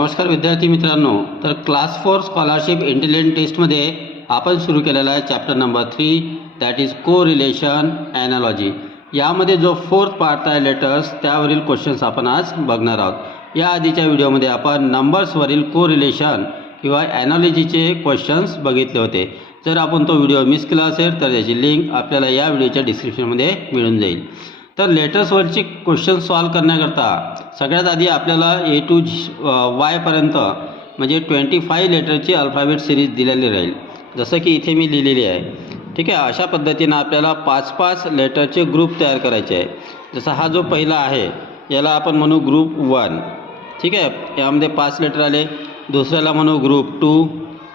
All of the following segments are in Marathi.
नमस्कार विद्यार्थी मित्रांनो, तर क्लास 4 स्कॉलरशिप इंटेलिजंट टेस्टमध्ये आपण सुरू केलेला आहे chapter number 3 that is correlation analogy. यामध्ये जो फोर्थ पार्ट आहे लेटर्स त्यावरील क्वेश्चन्स आपण आज बघणार आहोत. या आधीच्या व्हिडिओमध्ये आपण नंबर्सवरील कोरिलेशन किंवा ॲनालॉजीचे क्वेश्चन्स बघितले होते. जर आपण तो व्हिडिओ मिस केला असेल तर त्याची लिंक आपल्याला या व्हिडिओच्या डिस्क्रिप्शनमध्ये मिळून जाईल. तर लेटर्सवरची क्वेश्चन सॉल्व करण्याकरता सगळ्यात आधी आपल्याला A to Y पर्यंत म्हणजे 25 लेटरची अल्फाबेट सिरीज दिलेली राहील, जसं की इथे मी लिहिलेली आहे. ठीक आहे, अशा पद्धतीनं आपल्याला 5-5 लेटरचे ग्रुप तयार करायचे आहे. जसा हा जो पहिला आहे याला आपण म्हणू ग्रुप 1. ठीक आहे, यामध्ये 5 लेटर आले. दुसऱ्याला म्हणू ग्रुप 2,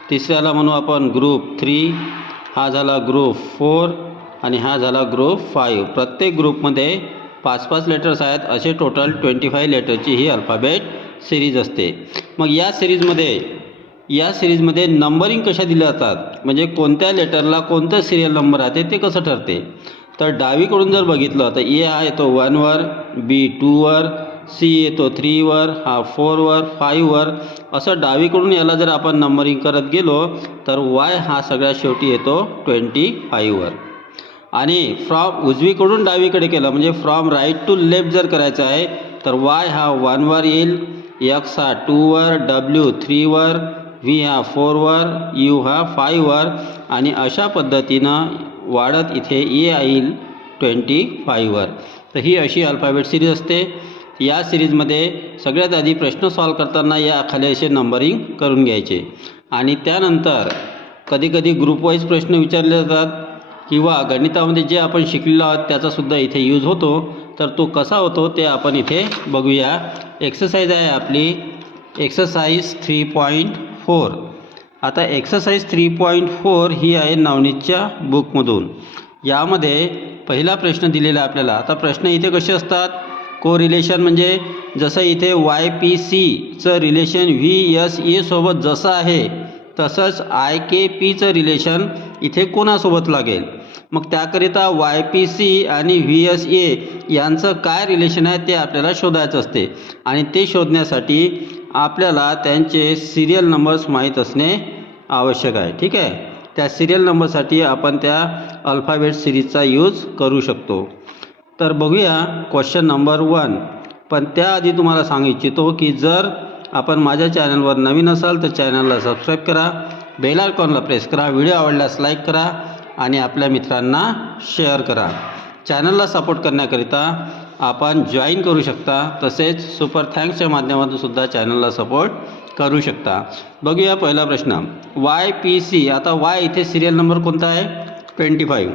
तिसऱ्याला म्हणू आपण ग्रुप 3, हा झाला ग्रुप 4 आणि हा झाला ग्रुप 5. प्रत्येक ग्रुपमध्ये 5-5 लेटर्स आहेत. असे टोटल 25 लेटरची ही अल्फाबेट सिरीज असते. मग या सिरीजमध्ये नंबरिंग कशा दिल्या जातात, म्हणजे कोणत्या लेटरला कोणतं सिरियल नंबर आहे ते कसं ठरते. तर डावीकडून जर बघितलं तर ए हा येतो 1 वर, बी 2 वर, सी येतो 3 वर, हा 4 वर, 5 वर. असं डावीकडून याला जर आपण नंबरिंग करत गेलो तर वाय हा सगळ्यात शेवटी येतो 25 वर. आणि फ्रॉम उजवीकडून डावीकडे केलं म्हणजे फ्रॉम राईट टू लेफ्ट जर करायचं आहे तर वाय हा 1 वर येईल, एक्स हा 2 वर, डब्ल्यू 3 वर, व्ही हा 4 वर, यू हा 5 वर आणि अशा पद्धतीनं वाढत इथे ए येईल 25 वर. तर ही अशी अल्फाबेट सिरीज असते. या सिरीजमध्ये सगळ्यात आधी प्रश्न सॉल्व करताना या खाली असे नंबरिंग करून घ्यायचे आणि त्यानंतर कधीकधी ग्रुपवाईज प्रश्न विचारले जातात किंवा गणितामध्ये जे आपण शिकलेलो आहोत त्याचासुद्धा इथे यूज होतो. तर तो कसा होतो ते आपण इथे बघूया. एक्सरसाइज आहे आपली एक्सरसाइज 3.4. आता एक्सरसाइज 3.4 ही आहे नवनीतच्या बुकमधून. यामध्ये पहिला प्रश्न दिलेला आहे आपल्याला. आता प्रश्न इथे कसे असतात, कोरिलेशन म्हणजे जसं इथे YPCचं रिलेशन VSA सोबत जसं आहे तसंच IKPचं रिलेशन इथे कोणासोबत लागेल. मग त्याकरिता YPC आणि VSA यांचं काय रिलेशन आहे ते आपल्याला शोधायचं असते आणि ते शोधण्यासाठी आपल्याला त्यांचे सिरियल नंबर्स माहीत असणे आवश्यक आहे. ठीक आहे, त्या सिरियल नंबरसाठी आपण त्या अल्फाबेट सिरीजचा यूज करू शकतो. तर बघूया क्वेश्चन नंबर 1. पण त्याआधी तुम्हाला सांगू इच्छितो की जर आपण माझ्या चॅनलवर नवीन असाल तर चॅनलला सबस्क्राईब करा, बेल आयकॉनला प्रेस करा, व्हिडिओ आवडल्यास लाईक करा आणि आपल्या मित्रांना शेअर करा. चॅनलला सपोर्ट करण्याकरिता आपण जॉईन करू शकता, तसेच सुपर थँक्सच्या माध्यमातून सुद्धा चॅनलला सपोर्ट करू शकता. बघूया पहिला प्रश्न YPC. आता Y इथे सिरियल नंबर कोणता आहे 25,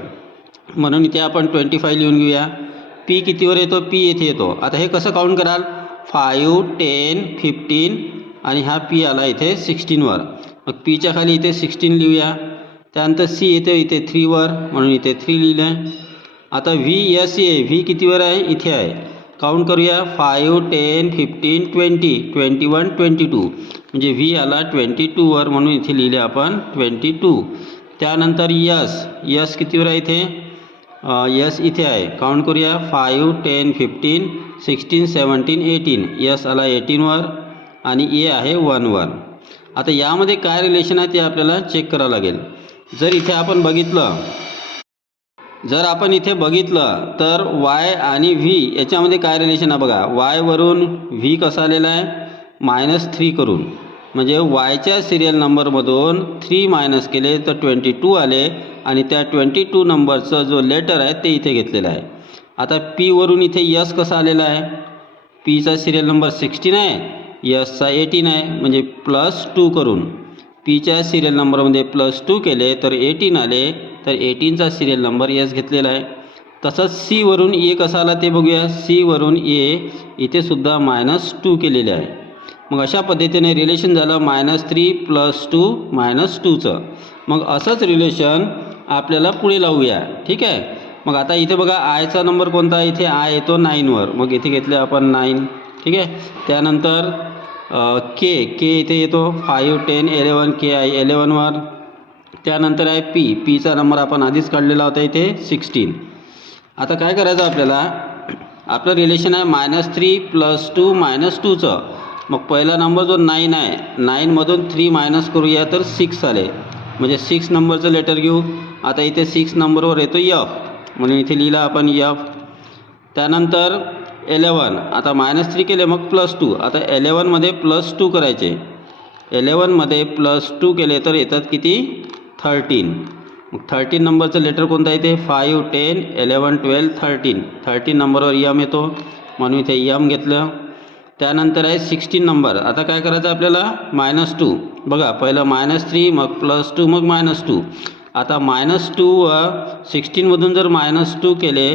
म्हणून इथे आपण 25 लिहून घेऊया. P कितीवर येतो, P येथे येतो. आता हे कसं काउंट कराल, 5, 10, 15 आणि हा P आला इथे 16 वर. मग Pच्या खाली इथे 16 लिहूया. त्यानंतर C येते इथे 3 वर, म्हणून इथे 3 लिहिलं आहे. आता VSA, V कितीवर आहे, इथे आहे. काउंट करूया 5, 10, 15, 20, 21, 22 म्हणजे V आला 22 वर, म्हणून इथे लिहिले आपण 22. त्यानंतर S कितीवर आहे इथे, S इथे आहे. काउंट करूया 5, 10, 15, 16, 17, 18. S आला 18 वर आणि A आहे 1 वर. आता यामध्ये काय रिलेशन आहे ते आपल्याला चेक करावं लागेल. जर आपण इथे बघितलं तर Y आणि V याच्यामध्ये काय रिलेशन आहे बघा. Y वरून V कसा आलेला आहे, -3 करून, म्हणजे Yच्या सिरियल नंबरमधून 3 मायनस केले तर 22 आले आणि त्या 22 नंबरचं जो लेटर आहे ते इथे घेतलेलं आहे. आता P वरून इथे S कसा आलेला आहे, Pचा सिरियल नंबर 16 आहे, Sचा 18 आहे, म्हणजे +2 करून Pच्या सिरियल नंबरमध्ये +2 केले तर 18 आले, तर 18चा सिरियल नंबर S घेतलेला आहे. तसंच C वरून A कसा आला ते बघूया. C वरून A इथे सुद्धा -2 केलेले आहे. मग अशा पद्धतीने रिलेशन झालं -3 +2 -2चं. मग असंच रिलेशन आपल्याला पुढे लावूया. ठीक आहे, मग आता इथे बघा आयचा नंबर कोणता आहे, इथे आय येतो 9 वर, मग इथे घेतले आपण 9. ठीक आहे, त्यानंतर K इथे येतो 5, 10, 11, K आहे 11 वर. त्यानंतर आहे Pचा नंबर आपण आधीच काढलेला होता इथे 16. आता काय करायचं आपल्याला, आपलं रिलेशन आहे -3 +2 -2चं. मग पहिला नंबर जो 9 आहे, 9मधून 3 मायनस करूया तर 6 आले, म्हणजे 6 नंबरचं लेटर घेऊ. आता इथे 6 नंबरवर येतो F, म्हणून इथे लिहिलं आपण F. त्यानंतर 11, आता -3 केले मग +2. आता 11मध्ये +2 करायचे. 11मध्ये +2 केले तर येतात किती? 13. मग 13 नंबरचं लेटर कोणतं आहे ते? 5, 10, 11, 12, 13. 13 नंबरवर M येतो, म्हणून इथे M घेतलं. त्यानंतर आहे 16 नंबर. आता काय करायचं आपल्याला? -2. बघा, पहिलं -3 मग +2 मग -2. आता -2 व 16मधून जर -2 केले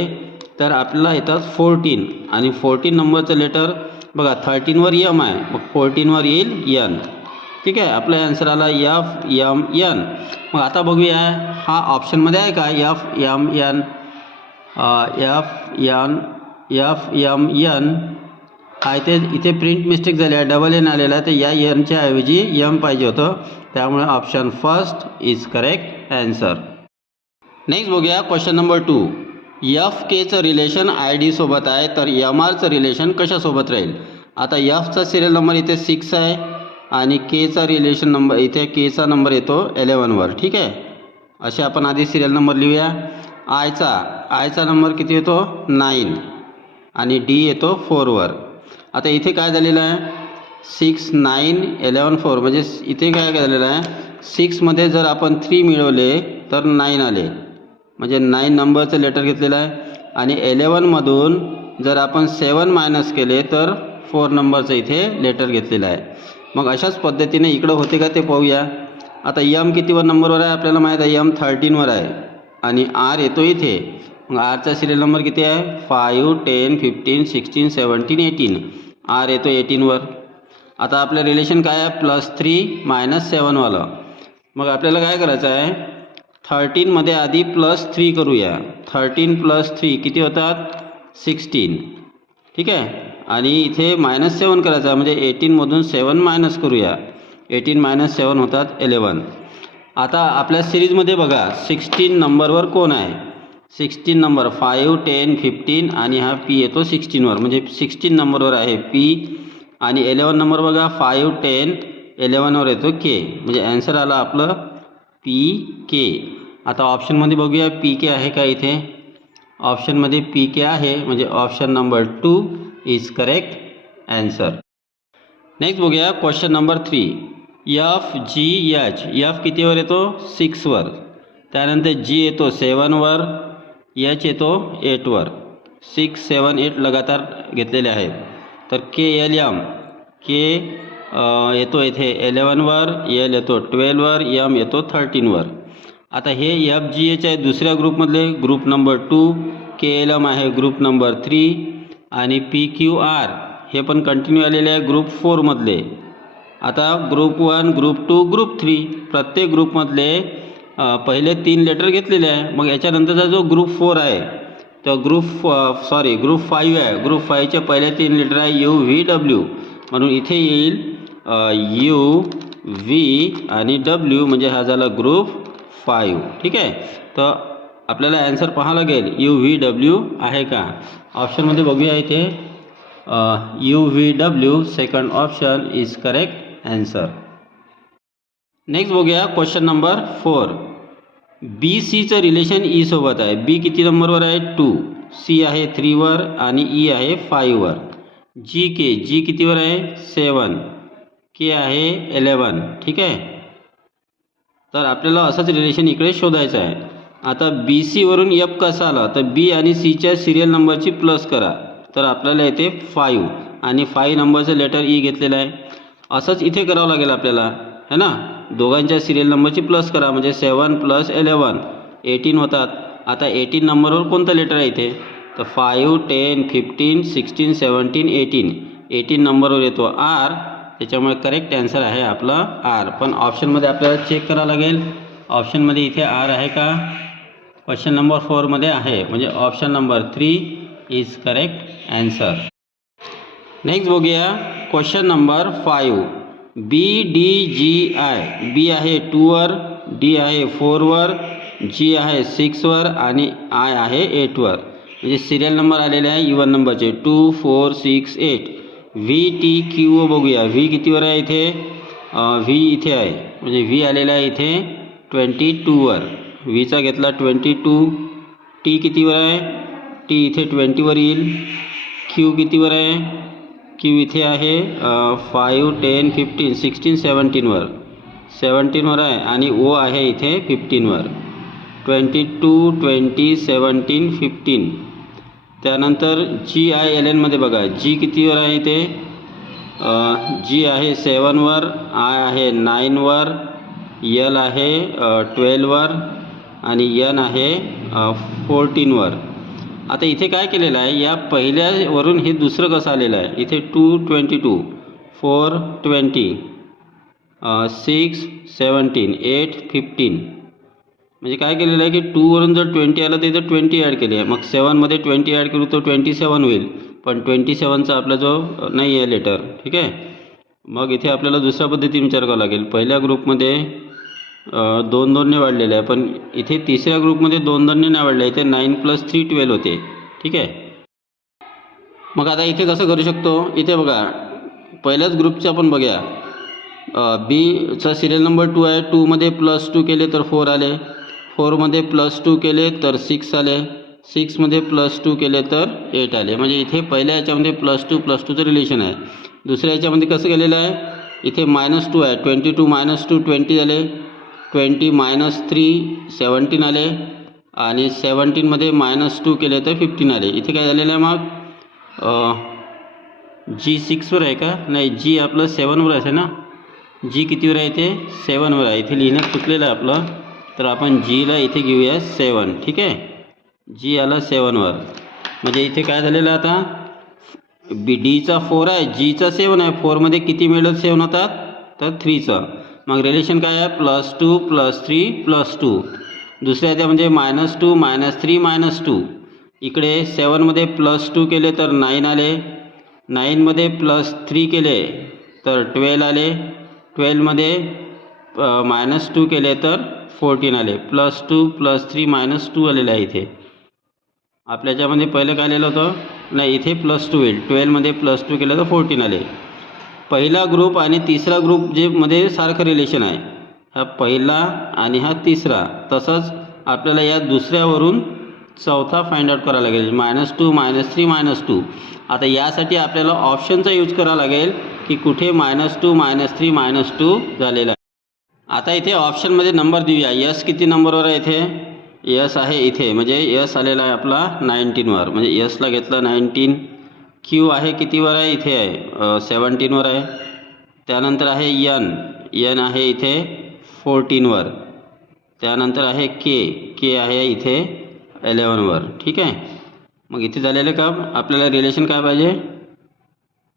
तर आपल्याला येतात 14, आणि 14 नंबरचं लेटर बघा 13वर M आहे, मग 14वर येईल N. ठीक आहे, आपला आन्सर आला F M N. मग आता बघूया हा ऑप्शनमध्ये आहे का? F M N, F M N आहे. इथे प्रिंट मिस्टेक झाली आहे, डबल N आलेला आहे, तर या Nच्या ऐवजी M पाहिजे होतं, त्यामुळे option first is correct answer. Next बघूया क्वेश्चन नंबर 2. FKचं रिलेशन ID सोबत आहे, तर MRचं रिलेशन कशासोबत राहील? आता Fचा सिरियल नंबर इथे 6 आहे, आणि Kचा रिलेशन नंबर इथे Kचा नंबर येतो 11वर. ठीक आहे, असे आपण आधी सिरियल नंबर लिहूया. आयचा नंबर किती येतो? 9, आणि D येतो 4वर. आता इथे काय झालेलं आहे? 6, 9, 11, 4, म्हणजे इथे काय झालेलं आहे? 6मध्ये जर आपण 3 मिळवले तर 9 आले, म्हणजे 9 नंबरचं लेटर घेतलेलं आहे. आणि 11मधून जर आपण 7 मायनस केले तर 4 नंबरचं इथे लेटर घेतलेलं आहे. मग अशाच पद्धतीने इकडं होते का ते पाहूया. आता M कितीवर नंबरवर आहे? आपल्याला माहीत आहे M 13वर आहे, आणि R येतो इथे. मग Rचा सिरियल नंबर किती आहे? 5, 10, 15, 16, 17, 18. R येतो 18वर. आता आपलं रिलेशन काय आहे? +3 - 7वालं. मग आपल्याला काय करायचं आहे? 13मध्ये आधी +3 करूया. 13 + 3 किती होतात? 16. ठीक आहे, आणि इथे -7 करायचा, म्हणजे 18मधून 7 मायनस करूया. 18 - 7 होतात 11. आता आपल्या सिरीजमध्ये बघा 16 नंबरवर कोण आहे? 16 नंबर 5, 10, 15, आणि हा P येतो 16वर, म्हणजे 16 नंबरवर आहे P. आणि 11 नंबर बघा 5, 10, 11वर येतो K, म्हणजे आन्सर आला आपलं PK. आता ऑप्शनमध्ये बघूया PK आहे का इथे? ऑप्शनमध्ये PK आहे, म्हणजे option number 2 is correct answer. Next बघूया क्वेश्चन नंबर 3. FGH. F कितीवर येतो? 6वर. त्यानंतर G येतो 7वर, H येतो 8वर. 6, 7, 8 लगातार घेतलेले आहेत. तर KLM, K येतो इथे 11वर, L येतो 12वर, M येतो 13वर. आता हे FGH आहे दुसऱ्या ग्रुपमधले, ग्रुप नंबर 2. KLM आहे ग्रुप नंबर 3, आणि PQR हे पण कंटिन्यू आलेले आहे ग्रुप 4मधले. आता ग्रुप 1, ग्रुप 2, ग्रुप 3, प्रत्येक ग्रुपमधले पहिले 3 लेटर घेतलेले आहे. मग याच्यानंतरचा जो ग्रुप 4 आहे तो ग्रुप 5 आहे. ग्रुप 5चे पहिले 3 लेटर आहे UVW, म्हणून इथे येईल UV आणि W, म्हणजे हा झाला ग्रुप 5. ठीक आहे, तर आपल्याला आन्सर पाहावं लागेल UVW आहे का? ऑप्शनमध्ये बघूया इथे UVW, second option is correct answer. Next बघूया क्वेश्चन नंबर 4. BCचं रिलेशन E सोबत आहे. B किती नंबरवर आहे? 2. C आहे 3वर, आणि E आहे 5वर. G कितीवर आहे? 7. K आहे 11. ठीक आहे, तर आपल्याला असंच रिलेशन इकडे शोधायचं आहे. आता BC वरून F कसा आला? तर B आणि Cच्या सिरियल नंबरची प्लस करा, तर आपल्याला येते 5, आणि 5 नंबरचं लेटर E घेतलेलं आहे. असंच इथे करावं लागेल आपल्याला, है ना? दोघांच्या सिरियल नंबरची प्लस करा, म्हणजे 7 + 11 18 होतात. आता 18 नंबरवर कोणतं लेटर आहे इथे? तर 5, 10, 15, 16, 17, 18. 18 नंबरवर येतो R, त्याच्यामुळे करेक्ट आन्सर आहे आपला R. पण ऑप्शनमध्ये आपल्याला चेक करावं लागेल, ऑप्शनमध्ये इथे R आहे का? क्वेश्चन नंबर 4मध्ये आहे, म्हणजे option number 3 is correct answer. Next बघूया क्वेश्चन नंबर 5. BDGI. B आहे 2वर, D आहे 4वर, G आहे 6वर, आणि I आहे 8वर. म्हणजे सिरियल नंबर आलेले आहे इवन नंबरचे 2, 4, 6, 8. व्ही टी क्यू ओ बघूया. व्ही कितीवर आहे इथे? व्ही इथे आहे, म्हणजे व्ही आलेला आहे इथे 22वर. व्हीचा घेतला 22. टी कितीवर आहे? टी इथे 20वर येईल. क्यू कितीवर आहे? क्यू इथे आहे 5, 10, 15, 16, 17वर. 17वर आहे. आणि ओ आहे इथे 15वर. 22, 20, 17, 15. त्यानंतर जी आय एल एनमध्ये बघा. जी कितीवर आहे इथे? जी आहे 7वर, आय आहे 9वर, एल आहे 12वर आणि एन आहे 14वर. आता इथे काय केलेलं आहे, या पहिल्यावरून हे दुसरं कसं आलेलं आहे? इथे 222, 4 20, 6 17, 8 15. म्हणजे काय केलेलं आहे की 2वरून जर 20 आलं तर इथं 20 ॲड केली आहे. मग 7मध्ये 20 ॲड करू तर 27 होईल. पण 27चा आपला जो नाही आहे लेटर. ठीक आहे. मग इथे आपल्याला दुसऱ्या पद्धतीने विचार करावा लागेल. पहिल्या ग्रुपमध्ये 2-2ने वाढलेलं आहे, पण इथे तिसऱ्या ग्रुपमध्ये 2-2ने नाही वाढलं. इथे 9 + 3 12 होते. ठीक आहे. मग आता इथे कसं करू शकतो? इथे बघा, पहिल्याच ग्रुपचं आपण बघूया. बीचा सिरियल नंबर 2 आहे. 2मध्ये +2 केले तर 4 आले. 4मध्ये +2 केले तर 6 आले. 6मध्ये +2 केले तर 8 आले. म्हणजे इथे पहिल्या याच्यामध्ये +2चं रिलेशन आहे. दुसऱ्या याच्यामध्ये कसं केलेलं आहे? इथे -2 आहे. 22 - 2 20 झाले. 20 - 3 17 आले. आणि 17मध्ये -2 केले तर 15 आले. इथे काय झालेलं आहे मग? जी 6वर आहे का? नाही, जी आपलं 7वर आहे ना. जी कितीवर आहे इथे? 7वर आहे. इथे लिहिण्यात चुकलेलं आहे आपलं, तर आपण जीला इथे घेऊया 7. ठीक आहे. जी आला 7वर. म्हणजे इथे काय झालेलं आहे आता? डीचा 4 आहे, जीचा 7 आहे. 4मध्ये किती मिळत 7 होतात? तर 3चं. मग रिलेशन काय आहे? +2 + 3 + 2. दुसऱ्या त्यामध्ये -2 -3 -2. इकडे 7मध्ये +2 केले तर 9 आले. 9मध्ये +3 केले तर 12 आले. 12मध्ये -2 केले तर 14 आले. +2 + 3 -2 आलेलं आहे इथे. आपल्या याच्यामध्ये पहिलं काय आलेलं होतं? नाही, इथे +2 येईल. 12मध्ये +2 केलं तर 14 आले. पहिला ग्रुप आणि तिसरा ग्रुप जे मध्ये सारखं रिलेशन आहे. हा पहिला आणि हा तिसरा. तसंच आपल्याला या दुसऱ्यावरून चौथा फाइंड आउट करावा लागेल. -2 -3 -2. आता यासाठी आपल्याला ऑप्शनचा यूज करावा लागेल की कुठे -2 -3 -2 झालेला आहे. आता इथे ऑप्शनमध्ये नंबर देऊया. यस किती नंबरवर आहे इथे? यस आहे इथे, म्हणजे यस आलेला आहे आपला 19वर. म्हणजे यसला घेतला 19. क्यू आहे कितीवर आहे? इथे आहे 17वर आहे. त्यानंतर आहे एन आहे इथे 14वर. त्यानंतर आहे के आहे इथे 11वर. ठीक आहे. मग इथे झालेलं काम आपल्याला रिलेशन काय पाहिजे?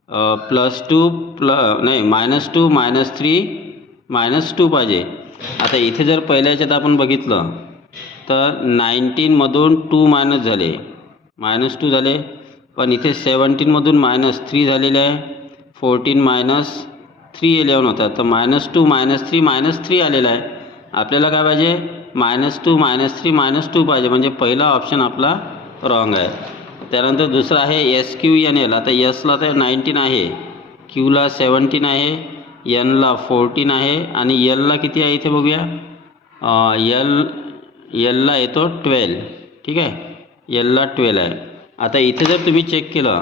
+2 नाही -2 -3 -2 पाहिजे. आता इथे जर पहिल्या याच्यात आपण बघितलं तर 19मधून 2 मायनस झाले, -2 झाले. पण इथे 17मधून -3 झालेले आहे. 14 - 3 11 होता, तर -2 -3 -3 आलेला आहे. आपल्याला काय पाहिजे? -2 -3 -2 पाहिजे. म्हणजे पहिला ऑप्शन आपला रॉंग आहे. त्यानंतर दुसरा आहे SQNL. आता यसला तर 19 आहे, क्यूला 17 आहे, एनला 14 आहे आणि एलला किती आहे इथे बघूया. एलला येतो 12. ठीक आहे. एलला 12 आहे. आता इथे जर तुम्ही चेक केलं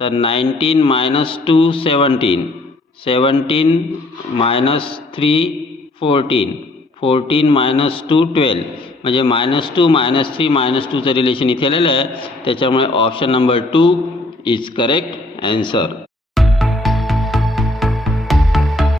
तर 19 - 2 17, 17 - 3 14, 14 - 2 12. म्हणजे -2 -3 -2चं रिलेशन इथे आलेलं आहे. त्याच्यामुळे option number 2 is correct answer.